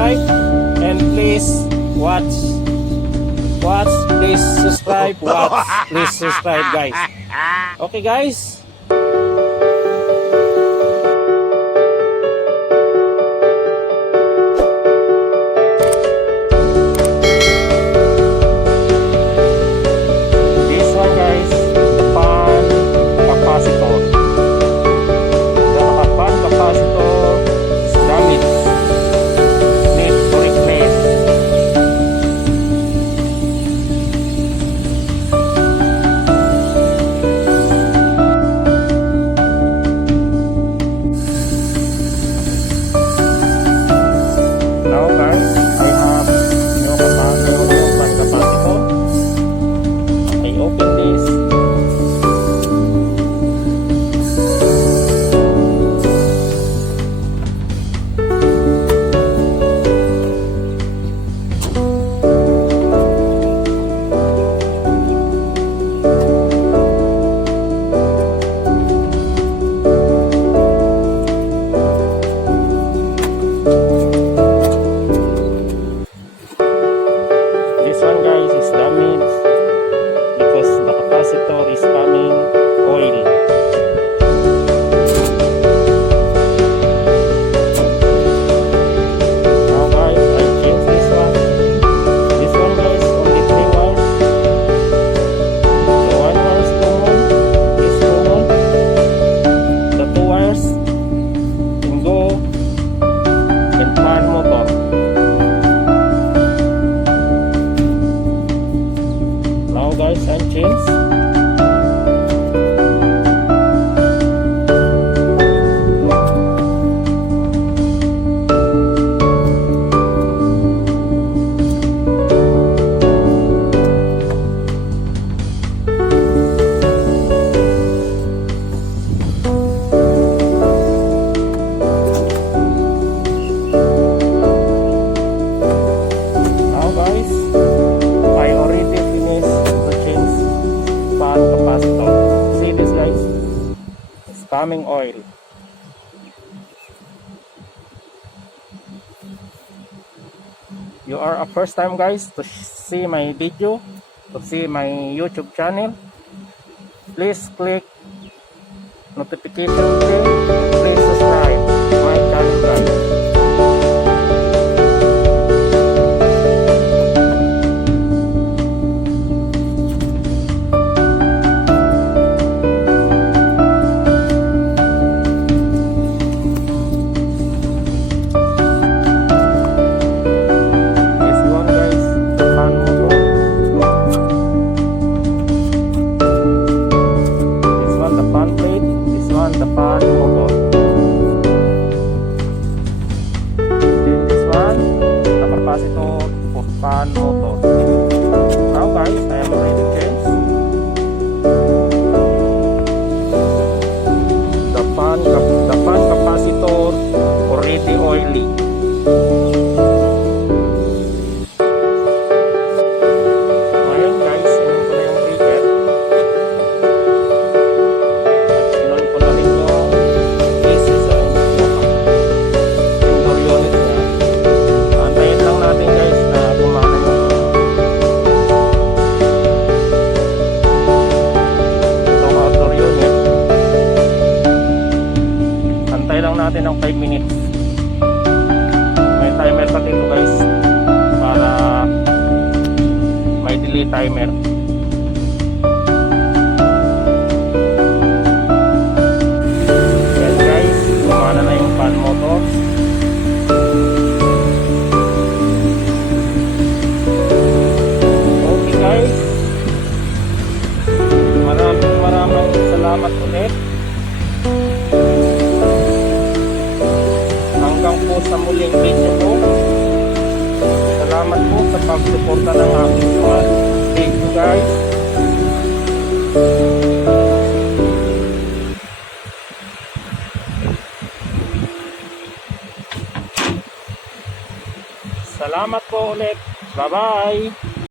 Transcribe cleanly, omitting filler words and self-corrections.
subscribe, and please watch. Please subscribe, please subscribe, guys. Okay, guys. This one, guys, the pan capacitor. The pan capacitor is damaged. Need to replace. Now, guys, I have new pan capacitor. I open this. This one, guys, is damaged because the capacitor is coming oil. Now, guys, I change this one. This one, guys, only 3 wires. The 1 wire is common. This common. The 2 wires can go in fan motor. Now, guys, I'm changed. Now, guys, I already finished to change fan capacitor. See this, guys? It's coming oil. You are a first time, guys, to see my video, to see my YouTube channel. Please click notification bell. Please subscribe my channel, guys. This one, guys, the fan motor. This one, the fan plate. This one, the fan motor. Then this one, the capacitor for fan motor. Now, guys, I am ready to change. The fan capacitor already oily. Ngayon, guys, inon ko na yung breaker. At inon ko na rin yung AC sa indoor unit niya. Antayin lang natin, guys, na gumana itong outdoor unit. Antayin lang natin ng 5 minutes. May timer pa dito, guys, para may delay timer. Yan, guys, gumana na yung fan motor. Okay, guys, maraming salamat ulit. Hanggang po sa muling video ko. Salamat po sa pagsuporta ng aking channel. Thank you, guys. Salamat po ulit. Bye-bye.